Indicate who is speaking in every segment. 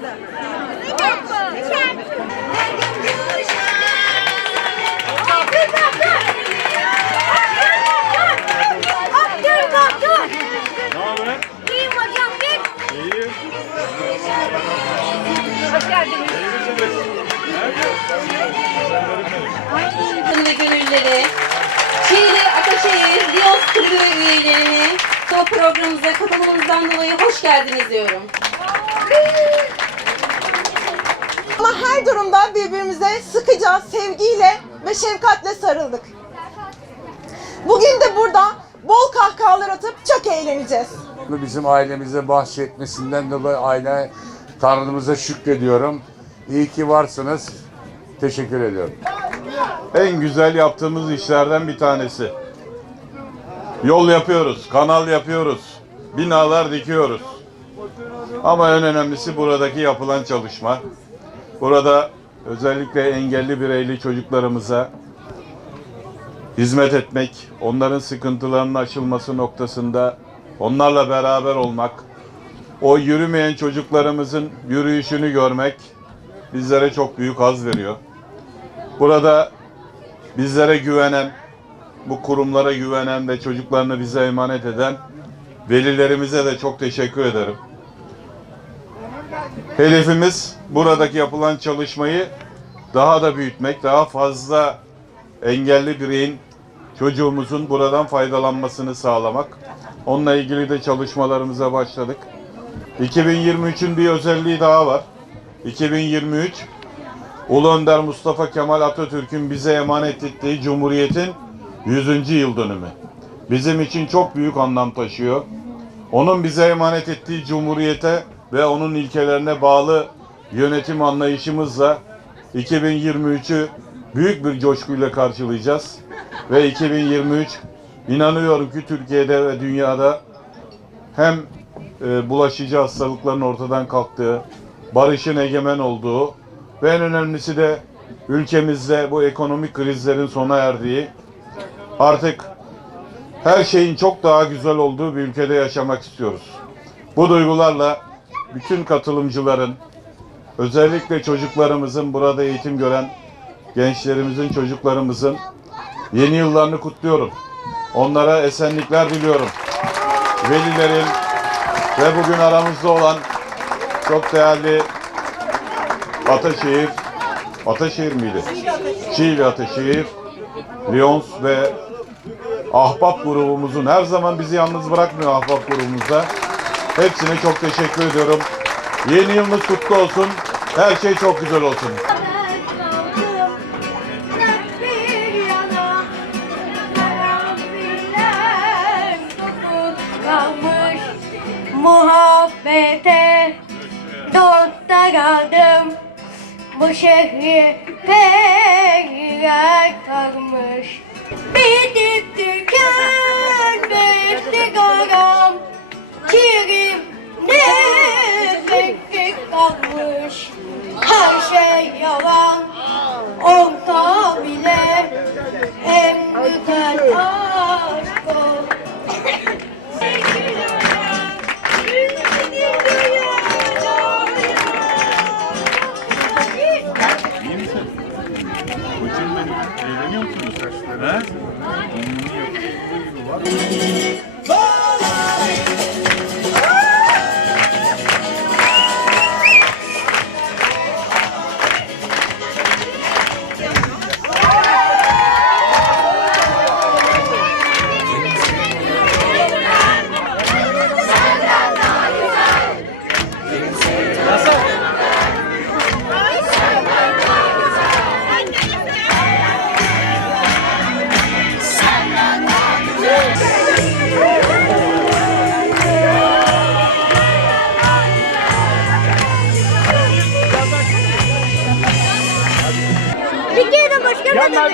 Speaker 1: Kulübü gönülleri, Şiirli Ataşehir Diyos Kulübü üyelerini bu programımıza katılımınızdan dolayı hoş geldiniz diyorum.
Speaker 2: Ama her durumda birbirimize sıkıca, sevgiyle ve şefkatle sarıldık. Bugün de burada bol kahkahalar atıp çok eğleneceğiz.
Speaker 3: Bizim ailemize bahşetmesinden dolayı aile Tanrımıza şükrediyorum. İyi ki varsınız. Teşekkür ediyorum.
Speaker 4: En güzel yaptığımız işlerden bir tanesi. Yol yapıyoruz, kanal yapıyoruz, binalar dikiyoruz. Ama en önemlisi buradaki yapılan çalışma. Burada özellikle engelli bireyli çocuklarımıza hizmet etmek, onların sıkıntılarının aşılması noktasında onlarla beraber olmak, o yürümeyen çocuklarımızın yürüyüşünü görmek bizlere çok büyük haz veriyor. Burada bizlere güvenen, bu kurumlara güvenen ve çocuklarını bize emanet eden velilerimize de çok teşekkür ederim. Hedefimiz buradaki yapılan çalışmayı daha da büyütmek, daha fazla engelli bireyin çocuğumuzun buradan faydalanmasını sağlamak. Onunla ilgili de çalışmalarımıza başladık. 2023'ün bir özelliği daha var. 2023 Ulu Önder Mustafa Kemal Atatürk'ün bize emanet ettiği Cumhuriyet'in 100. yıl dönümü. Bizim için çok büyük anlam taşıyor. Onun bize emanet ettiği Cumhuriyet'e ve onun ilkelerine bağlı yönetim anlayışımızla 2023'ü büyük bir coşkuyla karşılayacağız. Ve 2023 inanıyorum ki Türkiye'de ve dünyada hem e, bulaşıcı hastalıkların ortadan kalktığı, barışın egemen olduğu ve en önemlisi de ülkemizde bu ekonomik krizlerin sona erdiği, artık her şeyin çok daha güzel olduğu bir ülkede yaşamak istiyoruz. Bu duygularla bütün katılımcıların, özellikle çocuklarımızın burada eğitim gören gençlerimizin, çocuklarımızın yeni yıllarını kutluyorum. Onlara esenlikler diliyorum. Velilerin ve bugün aramızda olan çok değerli Ataşehir, Ataşehir miydi? Çiğli Ataşehir, Lyons ve Ahbap grubumuzun her zaman bizi yalnız bırakmıyor Ahbap grubumuzda. Hepsine çok teşekkür ediyorum. Yeni yılınız kutlu olsun. Her şey çok güzel olsun.
Speaker 5: Muhabbete dosta Bu şehri peyler kalmış kalmış Her şey yalan olsa bile en güzel aşk o.
Speaker 4: Eğleniyor musunuz? He?
Speaker 5: Bir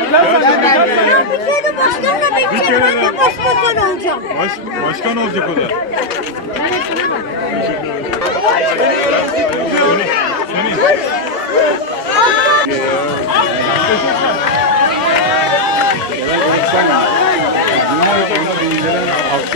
Speaker 5: Türkiye'de başkanla bekleyeceğim. Ben de başbakan olacağım.
Speaker 4: Baş, başkan olacak o da. Seni. Seni.